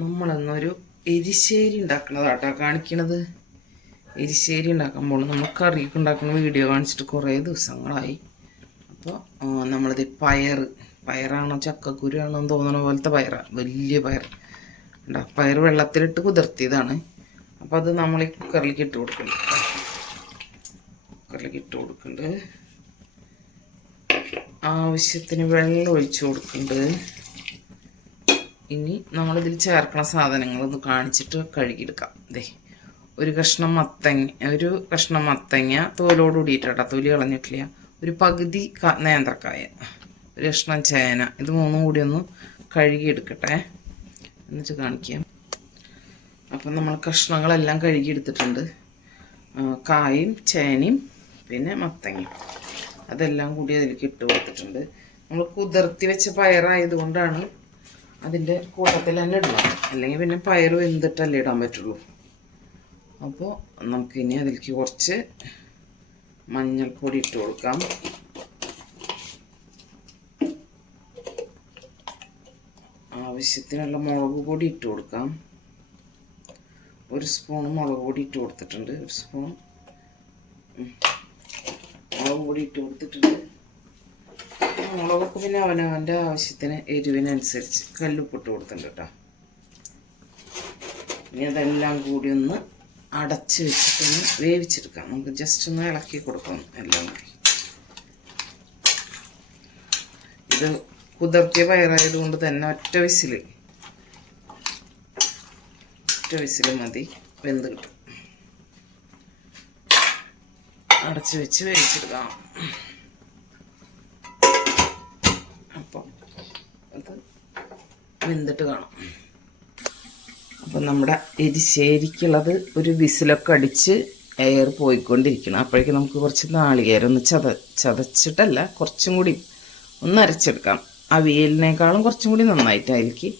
നമ്മളെന്നൊരു എരിശ്ശേരി ഉണ്ടാക്കണതാട്ടോ. കാണിക്കണത്? എരിശ്ശേരി ഉണ്ടാക്കുമ്പോൾ നമ്മൾ കറിയൊക്കെ ഉണ്ടാക്കുന്ന വീഡിയോ കാണിച്ചിട്ട് കുറേ ദിവസങ്ങളായി. അപ്പോൾ നമ്മളിത് പയർ പയറാണോ ചക്കക്കുരു ആണോ എന്ന് തോന്നണ പോലത്തെ പയറാണ് വലിയ പയർ. ഉണ്ടാ പയർ വെള്ളത്തിലിട്ട് കുതിർത്തിയതാണ്. അപ്പോൾ അത് നമ്മൾ ഈ കുക്കറിലേക്ക് ഇട്ട് കൊടുക്കുന്നുണ്ട്. കുക്കറിലേക്ക് ഇട്ട് കൊടുക്കുന്നുണ്ട്. ആവശ്യത്തിന് വെള്ളം ഒഴിച്ചു കൊടുക്കുന്നുണ്ട്. ഇനി നമ്മളിതിൽ ചേർക്കുന്ന സാധനങ്ങളൊന്ന് കാണിച്ചിട്ട് കഴുകിയെടുക്കാം. ദേ ഒരു കഷ്ണം മത്തങ്ങ ഒരു കഷ്ണം മത്തങ്ങ തോലോട് കൂടിയിട്ടാ തൊലി കളഞ്ഞിട്ടില്ല. ഒരു പകുതി നേന്ത്രക്കായ ഒരു കഷ്ണം ചേന ഇത് മൂന്നും കൂടി ഒന്ന് കഴുകിയെടുക്കട്ടെ. എന്നിട്ട് കാണിക്കാം. അപ്പം നമ്മൾ കഷ്ണങ്ങളെല്ലാം കഴുകിയെടുത്തിട്ടുണ്ട്. കായും ചേനയും പിന്നെ മത്തങ്ങയും. അതെല്ലാം കൂടി അതിലേക്ക് ഇട്ട് കൊടുത്തിട്ടുണ്ട്. നമ്മൾ കുതിർത്തി വെച്ച പയറായതുകൊണ്ടാണ് അതിന്റെ കൂട്ടത്തിൽ തന്നെ ഇടണം. അല്ലെങ്കിൽ പിന്നെ പയർ വെന്തിട്ടല്ലേ ഇടാൻ പറ്റുള്ളൂ. അപ്പോൾ നമുക്കിനി അതിലേക്ക് കുറച്ച് മഞ്ഞൾപ്പൊടി ഇട്ട് കൊടുക്കാം. ആവശ്യത്തിനുള്ള മുളക് പൊടി ഇട്ട് കൊടുക്കാം. ഒരു സ്പൂൺ മുളക് പൊടി ഇട്ട് കൊടുത്തിട്ടുണ്ട്. ഒരു സ്പൂൺ. മുളക് പൊടി ഇട്ട് കൊടുത്തിട്ടുണ്ട്. മുളകൊക്കെ പിന്നെ അവനവന്റെ ആവശ്യത്തിന് എരിവിനനുസരിച്ച് കല്ലുപ്പിട്ട് കൊടുത്തിട്ടുണ്ട് കേട്ടോ ഇനി അതെല്ലാം കൂടി ഒന്ന് അടച്ച് വെച്ചിട്ടൊന്ന് വേവിച്ചെടുക്കാം. നമുക്ക് ജസ്റ്റ് ഒന്ന് ഇളക്കി കൊടുക്കാം എല്ലാം കൂടി. ഇത് കുതിർത്തിയ പയറായത് കൊണ്ട് തന്നെ ഒറ്റ വിസിൽ ഒറ്റ വിസിൽ മതി വെന്ത് കിട്ടും. അടച്ച് വെച്ച് വേവിച്ചെടുക്കാം. വെന്തിട്ട് കാണാം. അപ്പം നമ്മുടെ എരിശ്ശേരിക്കുള്ളത് ഒരു വിസിലൊക്കെ അടിച്ച് എയർ പോയിക്കൊണ്ടിരിക്കണം. അപ്പോഴേക്കും നമുക്ക് കുറച്ച് നാളികേരം ഒന്ന് ചത ചതച്ചിട്ടല്ല കുറച്ചും കൂടി ഒന്ന് അരച്ചെടുക്കാം. അവിയലിനേക്കാളും കുറച്ചും കൂടി നന്നായിട്ട് അതിലേക്ക്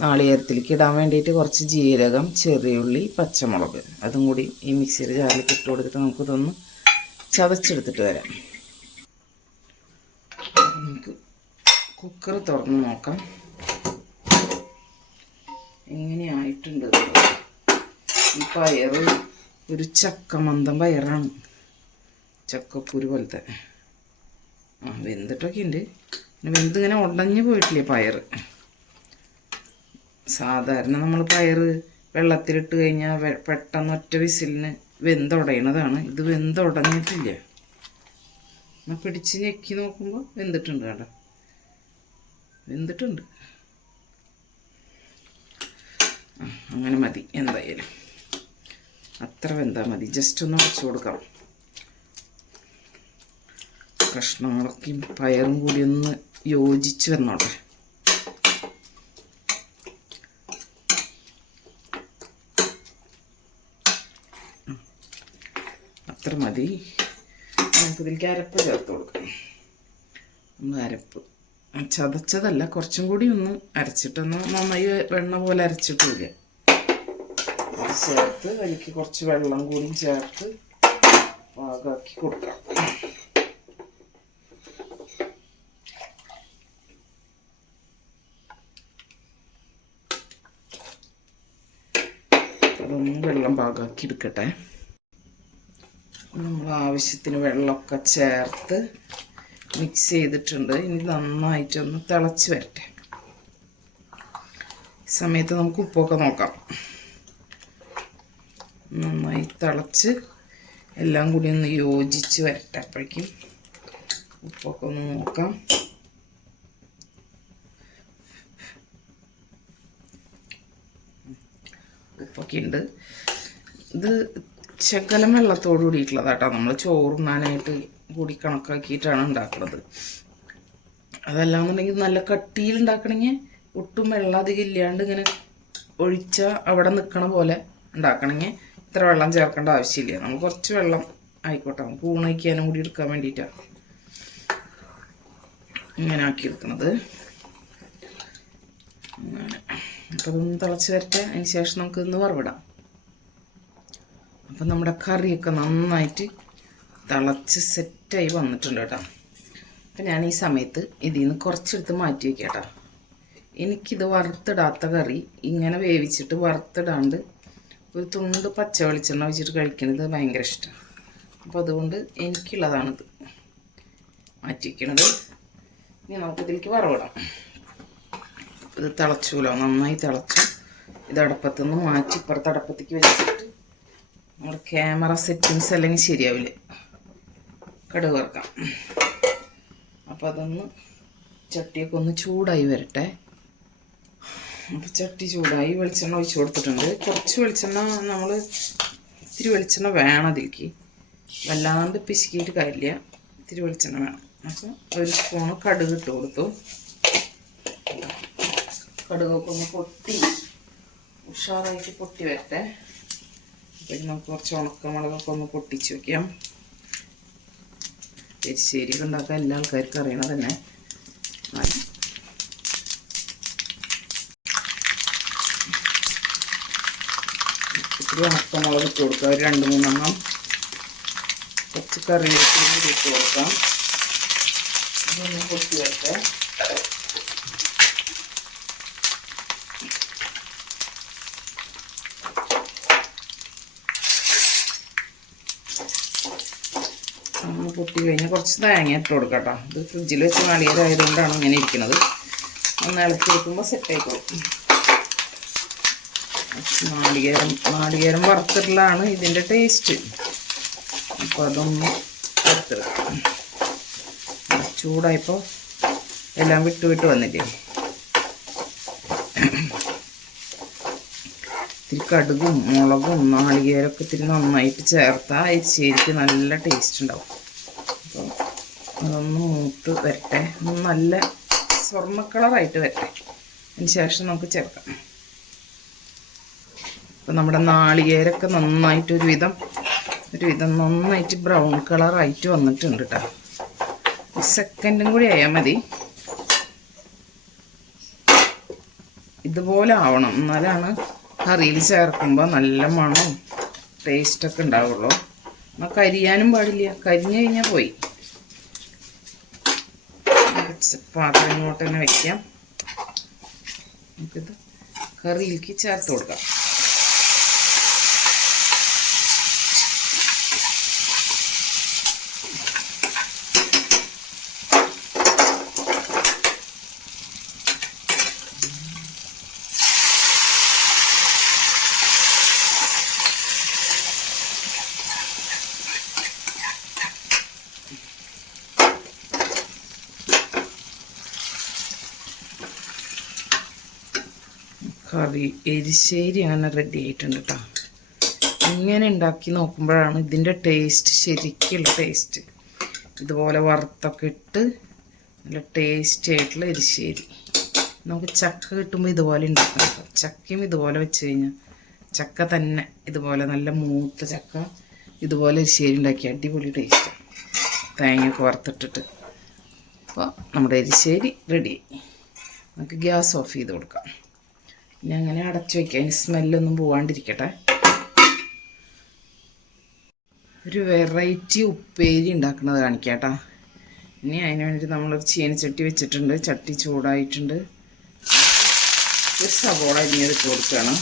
നാളികേരത്തിലേക്ക് ഇടാൻ വേണ്ടിയിട്ട് കുറച്ച് ജീരകം ചെറിയുള്ളി പച്ചമുളക്. അതും കൂടി ഈ മിക്സിയിൽ ജാറിലേക്ക് ഇട്ട് കൊടുത്തിട്ട് നമുക്കിതൊന്ന് ചതച്ചെടുത്തിട്ട് വരാം. നമുക്ക് കുക്കർ തുറന്ന് നോക്കാം. എങ്ങനെയായിട്ടുണ്ട് ആയിട്ടുണ്ട്. ഈ പയറ് ഒരു ചക്ക മന്ദം പയറാണ്. ചക്കക്കുരു പോലത്തെ. ആ വെന്തിട്ടൊക്കെ ഉണ്ട് വെന്ത് ഇങ്ങനെ ഉടഞ്ഞു പോയിട്ടില്ലേ പയറ്? സാധാരണ നമ്മൾ പയറ് വെള്ളത്തിലിട്ട് കഴിഞ്ഞാൽ പെട്ടെന്ന് ഒറ്റ വിസിലിന് വെന്തുടയണതാണ്. ഇത് വെന്തുടഞ്ഞിട്ടില്ല. എന്നാൽ പിടിച്ച് ഞെക്കി നോക്കുമ്പോൾ വെന്തിട്ടുണ്ട് കേട്ടോ. വെന്തിട്ടുണ്ട് ആ, അങ്ങനെ മതി എന്തായാലും. അത്ര വെന്താൽ മതി. ജസ്റ്റ് ഒന്ന് വെച്ച് കൊടുക്കാം കഷ്ണങ്ങളൊക്കെയും പയറും കൂടി ഒന്ന് യോജിച്ച് വന്നോട്ടെ. അത്ര മതി. നമുക്കിതിലേക്ക് അരപ്പ് ചേർത്ത് കൊടുക്കാം. ഒന്ന് അരപ്പ്. ചതച്ചതല്ല കുറച്ചും കൂടി ഒന്ന് അരച്ചിട്ടൊന്ന് നന്നായി വെണ്ണ പോലെ അരച്ചിട്ടില്ല. അത് ചേർത്ത് അതിലേക്ക് കുറച്ച് വെള്ളം കൂടി ചേർത്ത് പാകമാക്കി കൊടുക്കാം. അതൊന്ന് വെള്ളം പാകമാക്കി എടുക്കട്ടെ. നമ്മൾ ആവശ്യത്തിന് വെള്ളമൊക്കെ ചേർത്ത് മിക്സ് ചെയ്തിട്ടുണ്ട്. ഇനി നന്നായിട്ടൊന്ന് തിളച്ച് വരട്ടെ. സമയത്ത് നമുക്ക് ഉപ്പൊക്കെ നോക്കാം. നന്നായി തിളച്ച് എല്ലാം കൂടി ഒന്ന് യോജിച്ച് വരട്ടെ അപ്പോഴേക്കും ഉപ്പൊക്കെ ഒന്ന് നോക്കാം. ഉപ്പൊക്കെ ഉണ്ട്. ഇത് ശകലം വെള്ളത്തോട് കൂടിയിട്ടുള്ളതാട്ടോ. നമ്മൾ ചോറുണ്ണാനായിട്ട് കൂടി കണക്കാക്കിയിട്ടാണ് ഉണ്ടാക്കുന്നത് അതല്ലാന്നുണ്ടെങ്കിൽ നല്ല കട്ടിയിൽ ഉണ്ടാക്കണമെങ്കിൽ ഒട്ടും വെള്ളം അധികം ഇല്ലാണ്ട് ഇങ്ങനെ ഒഴിച്ച അവിടെ നിൽക്കണ പോലെ ഉണ്ടാക്കണമെങ്കിൽ ഇത്ര വെള്ളം ചേർക്കേണ്ട ആവശ്യമില്ല. നമുക്ക് കുറച്ച് വെള്ളം ആയിക്കോട്ടെ. നമുക്ക് ഊണയ്ക്കാനും കൂടി എടുക്കാൻ വേണ്ടിയിട്ടാണ് ഇങ്ങനെ ആക്കിയെടുക്കുന്നത് അങ്ങനെ. അപ്പോൾ അതൊന്ന് തിളച്ച് വരട്ടെ. അതിന് ശേഷം നമുക്ക് ഇന്ന് വറവിടാം. അപ്പം നമ്മുടെ കറിയൊക്കെ നന്നായിട്ട് തിളച്ച് സെറ്റായി വന്നിട്ടുണ്ട് കേട്ടോ. അപ്പം ഞാൻ ഈ സമയത്ത് ഇതിൽ നിന്ന് കുറച്ചെടുത്ത് മാറ്റി വയ്ക്കാം കേട്ടോ എനിക്കിത് വറുത്തിടാത്ത കറി ഇങ്ങനെ വേവിച്ചിട്ട് വറുത്തിടാണ്ട് ഒരു തുണ്ട് പച്ച വെളിച്ചെണ്ണ വെച്ചിട്ട് കഴിക്കുന്നത് ഭയങ്കര ഇഷ്ടമാണ് അപ്പോൾ അതുകൊണ്ട് എനിക്കുള്ളതാണിത്. മാറ്റിക്കണത് ഇനി നമുക്ക് ഇതിലേക്ക് വറവിടാം. ഇത് തിളച്ചൂലോ നന്നായി തിളച്ചു. ഇത് അടപ്പത്തു നിന്ന് മാറ്റി ഇപ്പുറത്ത് അടുപ്പത്തേക്ക് വെച്ചിട്ട് നമ്മുടെ ക്യാമറ സെറ്റിങ്സ് അല്ലെങ്കിൽ ശരിയാവില്ല. കടുക് വറക്കാം. അപ്പോൾ അതൊന്ന് ചട്ടിയൊക്കെ ഒന്ന് ചൂടായി വരട്ടെ. ചട്ടി ചൂടായി വെളിച്ചെണ്ണ ഒഴിച്ച് കൊടുത്തിട്ടുണ്ട്. കുറച്ച് വെളിച്ചെണ്ണ നമ്മൾ ഇത്തിരി വെളിച്ചെണ്ണ വേണം അതിലേക്ക്. വല്ലാണ്ട് പിശുക്കിയിട്ട് കാര്യമില്ല. ഇത്തിരി വെളിച്ചെണ്ണ വേണം. അപ്പോൾ ഒരു സ്പൂണ് കടുക് ഇട്ട് കൊടുത്തു. കടുകൊക്കെ ഒന്ന് പൊട്ടി ഉഷാറായിട്ട് പൊട്ടി വരട്ടെ. പിന്നെ നമുക്ക് കുറച്ച് ഉണക്കമുളകൊക്കെ ഒന്ന് പൊട്ടിച്ച് വയ്ക്കാം എരിശ്ശേരി ഉണ്ടാക്കാൻ എല്ലാ ആൾക്കാർക്കും അറിയണം തന്നെ ഇത്തിരി ഉണക്കമുളക് ഇട്ട് കൊടുക്കുക. ഒരു രണ്ട് മൂന്നെണ്ണം. കുറച്ച് കറിവേപ്പിലും കൂടി ഇട്ട് കൊടുക്കാം. ഇതൊന്ന് പൊട്ടി വരട്ടെ. പൊട്ടി കഴിഞ്ഞാൽ കുറച്ച് തേങ്ങ ഇട്ട് കൊടുക്കാം കേട്ടോ. ഇത് ഫ്രിഡ്ജിൽ വെച്ച് നാളികേരമായതുകൊണ്ടാണ് ഇങ്ങനെ ഇരിക്കുന്നത്. ഒന്ന് ഇളക്കി വെക്കുമ്പോൾ സെറ്റായിക്കോളും നാളികേരം നാളികേരം വറുത്തിട്ടുള്ളതാണ് ഇതിന്റെ ടേസ്റ്റ് അപ്പോൾ അതൊന്ന് വറുത്ത് ചൂടായപ്പോൾ എല്ലാം വിട്ട് വിട്ട് വന്നില്ലേ? ഇത്തിരി കടുകും മുളകും നാളികേരമൊക്കെ ഇത്തിരി നന്നായിട്ട് ചേർത്താൽ അരിശ്ശേരിക്ക് നല്ല ടേസ്റ്റ് ഉണ്ടാവും. അപ്പോൾ അതൊന്ന് മൂത്ത് വരട്ടെ. നല്ല സ്വർണ കളറായിട്ട് വരട്ടെ. അതിന് ശേഷം നമുക്ക് ചേർക്കാം. അപ്പോൾ നമ്മുടെ നാളികേരൊക്കെ നന്നായിട്ട് ഒരു വിധം ഒരു വിധം നന്നായിട്ട് ബ്രൗൺ കളറായിട്ട് വന്നിട്ടുണ്ട് കേട്ടോ സെക്കൻഡും കൂടി ആയാൽ മതി. ഇതുപോലെ ആവണം. എന്നാലാണ് കറിയിൽ ചേർക്കുമ്പോൾ നല്ല മണവും ടേസ്റ്റൊക്കെ ഉണ്ടാവുള്ളൂ. എന്നാൽ കരിയാനും പാടില്ല. കരിഞ്ഞു കഴിഞ്ഞാൽ പോയി. പാത്രം ഇങ്ങോട്ട് തന്നെ വയ്ക്കാം നമുക്കിത് കറിയിലേക്ക് ചേർത്ത് കൊടുക്കാം. കറി. എരിശ്ശേരി അങ്ങനെ റെഡി ആയിട്ടുണ്ട് കേട്ടോ ഇങ്ങനെ ഉണ്ടാക്കി നോക്കുമ്പോഴാണ് ഇതിന്റെ ടേസ്റ്റ് ശരിക്കുള്ള ടേസ്റ്റ് ഇതുപോലെ വറുത്തൊക്കെ ഇട്ട് നല്ല ടേസ്റ്റി ആയിട്ടുള്ള എരിശ്ശേരി നമുക്ക് ചക്ക കിട്ടുമ്പോൾ ഇതുപോലെ ഉണ്ടാക്കാം ചക്കയും ഇതുപോലെ വെച്ച് കഴിഞ്ഞാൽ ചക്ക തന്നെ ഇതുപോലെ നല്ല മൂത്ത ചക്ക ഇതുപോലെ എരിശ്ശേരി ഉണ്ടാക്കി അടിപൊളി ടേസ്റ്റ് തേങ്ങയൊക്കെ വറുത്തിട്ടിട്ട്. അപ്പോൾ നമ്മുടെ എരിശ്ശേരി റെഡി നമുക്ക് ഗ്യാസ് ഓഫ് ചെയ്ത് കൊടുക്കാം. പിന്നെ അങ്ങനെ അടച്ചു വയ്ക്കാം അതിന് സ്മെല്ലൊന്നും പോവാണ്ടിരിക്കട്ടെ. ഒരു വെറൈറ്റി ഉപ്പേരി ഉണ്ടാക്കുന്നത് കാണിക്കാട്ടാ ഇനി അതിന് വേണ്ടി നമ്മളൊരു ചീനച്ചട്ടി വെച്ചിട്ടുണ്ട്. ചട്ടി ചൂടായിട്ടുണ്ട്. ഒരു സവോള അരിഞ്ഞത് ഇട്ട് കൊടുക്കുകയാണ്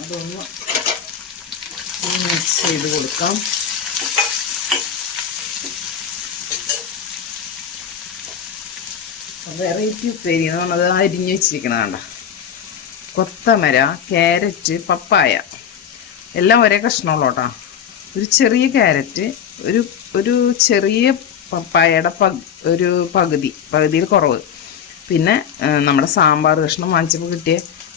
അതൊന്ന് മിക്സ് ചെയ്ത് കൊടുക്കാം. വെറൈറ്റി ഉപ്പേരി എന്ന് പറഞ്ഞത് അരിഞ്ഞ് കണ്ട? കൊത്തമര ക്യാരറ്റ് പപ്പായ. എല്ലാം ഒരേ കഷ്ണമുള്ളൂ ഒരു ചെറിയ ക്യാരറ്റ് ഒരു ഒരു ചെറിയ പപ്പായയുടെ പ ഒരു പകുതി പകുതിയിൽ കുറവ്. പിന്നെ നമ്മുടെ സാമ്പാർ കഷ്ണം വാങ്ങിച്ചപ്പോൾ കിട്ടിയ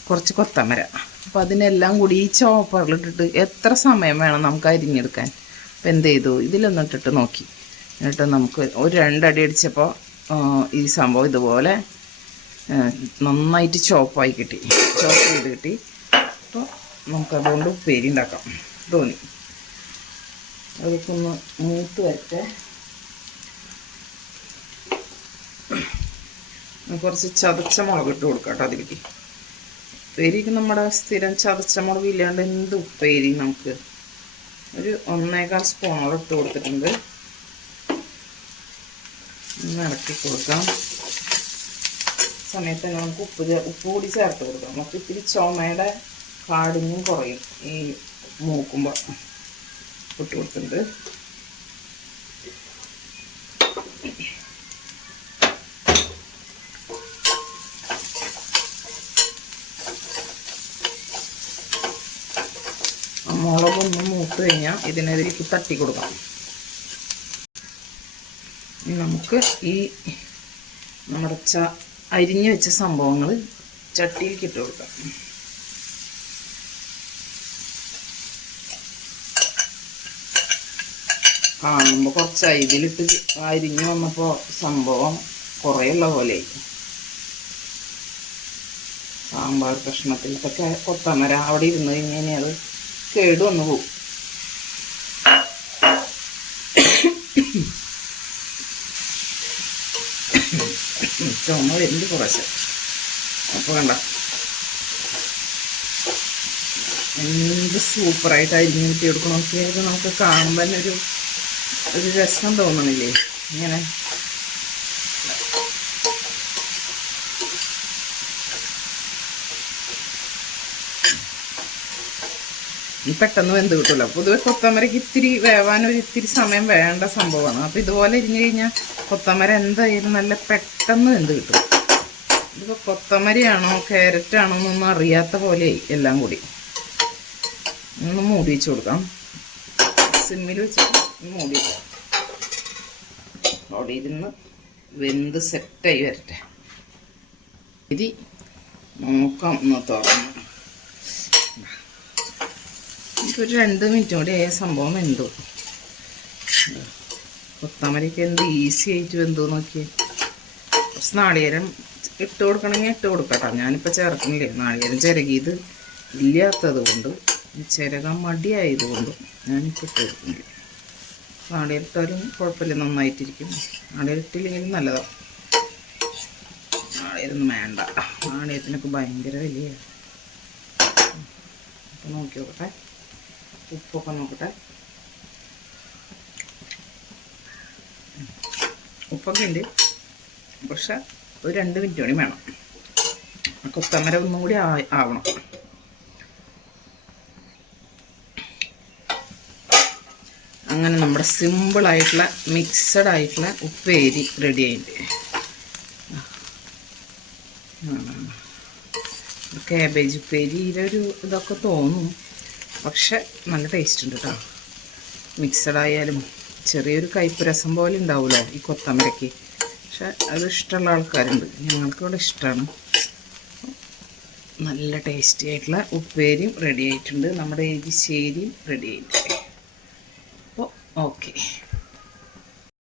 കുറച്ച് കൊത്തമര. അപ്പം അതിനെല്ലാം കൂടി ഈ ചോപ്പറിലിട്ടിട്ട് എത്ര സമയം വേണം നമുക്ക് അരിഞ്ഞെടുക്കാൻ? അപ്പം എന്ത് ചെയ്തു? ഇതിലൊന്നിട്ടിട്ട് നോക്കി. എന്നിട്ട് നമുക്ക് ഒരു രണ്ടടി അടിച്ചപ്പോൾ ഈ സംഭവം ഇതുപോലെ നന്നായിട്ട് ചോപ്പായി കിട്ടി. ചോപ്പ് ചെയ്ത് കിട്ടി. അപ്പോൾ നമുക്കതുകൊണ്ട് ഉപ്പേരി ഉണ്ടാക്കാം. തോന്നി അതൊക്കെ ഒന്ന് മൂത്ത് വരട്ടെ. കുറച്ച് ചതച്ച മുളക് ഇട്ട് കൊടുക്കാം കേട്ടോ അതിലേക്ക്. ഉപ്പേരിക്ക് നമ്മുടെ സ്ഥിരം ചതച്ച മുളക് ഇല്ലാണ്ട് എന്ത് ഉപ്പേരി നമുക്ക്? ഒരു ഒന്നേകാൽ സ്പൂണോളം ഇട്ട് കൊടുത്തിട്ടുണ്ട്. ഒന്ന് കൊടുക്കാം. സമയത്ത് തന്നെ നമുക്ക് ഉപ്പ് ഉപ്പ് കൂടി ചേർത്ത് കൊടുക്കാം. നമുക്ക് ഇത്തിരി ചുമയുടെ കാടിഞ്ഞും കുറയും. ഈ മൂക്കുമ്പോൾ ഇട്ട് കൊടുത്തിട്ടുണ്ട്. മുളകൊന്നും മൂത്ത് കഴിഞ്ഞാൽ ഇതിനെതിരിക്ക് തട്ടി കൊടുക്കാം. നമുക്ക് ഈ നമ്മുടെ ച അരിഞ്ഞു വെച്ച സംഭവങ്ങൾ ചട്ടിയിലേക്ക് ഇട്ട് കൊടുക്കാം. കാണുമ്പോൾ കുറച്ച് ഇതിലിട്ട് അരിഞ്ഞു വന്നപ്പോൾ സംഭവം കുറേയുള്ള പോലെ സാമ്പാർ കഷ്ണത്തിലൊക്കെ കൊത്തമര അവിടെ ഇരുന്ന് കഴിഞ്ഞാൽ അത് കേട് വന്നു പോകും. ചുമ വരുന്നുണ്ട് കുറച്ച്. അപ്പോൾ കണ്ട. എന്ത് സൂപ്പറായിട്ട് അരിഞ്ഞ് കിട്ടി കൊടുക്കണം നോക്കിയത് നമുക്ക് കാണുമ്പോൾ തന്നെ ഒരു ഒരു രസം തോന്നണില്ലേ? ഇങ്ങനെ പെട്ടെന്ന് വെന്ത് കിട്ടില്ല പൊതുവെ കൊത്തമരക്ക് ഇത്തിരി വേവാൻ ഒരു ഇത്തിരി സമയം വേണ്ട സംഭവമാണ്. അപ്പം ഇതുപോലെ ഇരിഞ്ഞു കഴിഞ്ഞാൽ കൊത്തമര എന്തായാലും നല്ല പെട്ടെന്ന് വെന്ത് കിട്ടും. ഇതിപ്പോൾ കൊത്തമരയാണോ ക്യാരറ്റാണോ എന്നൊന്നും അറിയാത്ത പോലെ എല്ലാം കൂടി. ഒന്ന് മൂടി വെച്ച് കൊടുക്കാം. സിമ്മിൽ വെച്ച് മൂടി അവിടെ ഇരുന്ന് വെന്ത് സെറ്റായി വരട്ടെ. ഇത് നോക്കാം ഒന്ന് തുറന്ന്. ഒരു രണ്ട് മിനിറ്റ് കൂടി ആയ സംഭവം വെന്തു കൊത്തമരിക്ക് എന്ത് ഈസി ആയിട്ട് വെന്തു നോക്കിയേ. കുറച്ച് നാളികേരം ഇട്ട് കൊടുക്കണമെങ്കിൽ ഇട്ട് കൊടുക്കട്ടോ. ഞാനിപ്പോൾ ചേർക്കണില്ലേ നാളികേരം ചിരകിയത് ഇല്ലാത്തത് കൊണ്ട് ചിരകാൻ മടിയായതുകൊണ്ട് ഞാനിപ്പോൾ ഇട്ട് കൊടുക്കുന്നില്ല. നാളികേരിട്ടാലും കുഴപ്പമില്ല നന്നായിട്ടിരിക്കും. നാളികേരം ഇട്ടില്ലെങ്കിലും നല്ലതാണ് നാളികേരൊന്നും വേണ്ട. നാളികേരത്തിനൊക്കെ ഭയങ്കര വലിയ. നോക്കി നോക്കട്ടെ. ഉപ്പൊക്കെ നോക്കട്ടെ. ഉപ്പൊക്കെ ഉണ്ട്. പക്ഷെ ഒരു രണ്ട് മിനിറ്റ് കൂടി വേണം. കൊത്തമര ഒന്നും കൂടി ആവണം. അങ്ങനെ നമ്മുടെ സിമ്പിളായിട്ടുള്ള മിക്സഡ് ആയിട്ടുള്ള ഉപ്പേരി റെഡി ആയിട്ട് കാബേജ് ഉപ്പേരിയിലൊരു ഇതൊക്കെ തോന്നും. പക്ഷെ നല്ല ടേസ്റ്റ് ഉണ്ട് കേട്ടോ മിക്സഡ് ആയാലും ചെറിയൊരു കയ്പ്പ് രസം പോലെ ഉണ്ടാവുമല്ലോ ഈ കൊത്തമരയ്ക്ക് പക്ഷെ അത് ഇഷ്ടമുള്ള ആൾക്കാരുണ്ട്. ഞങ്ങൾക്ക് ഇവിടെ ഇഷ്ടമാണ്. നല്ല ടേസ്റ്റി ആയിട്ടുള്ള ഉപ്പേരിയും റെഡി ആയിട്ടുണ്ട്. നമ്മുടെ എരിശ്ശേരിയും റെഡി ആയിട്ടുണ്ട്. അപ്പോൾ ഓക്കെ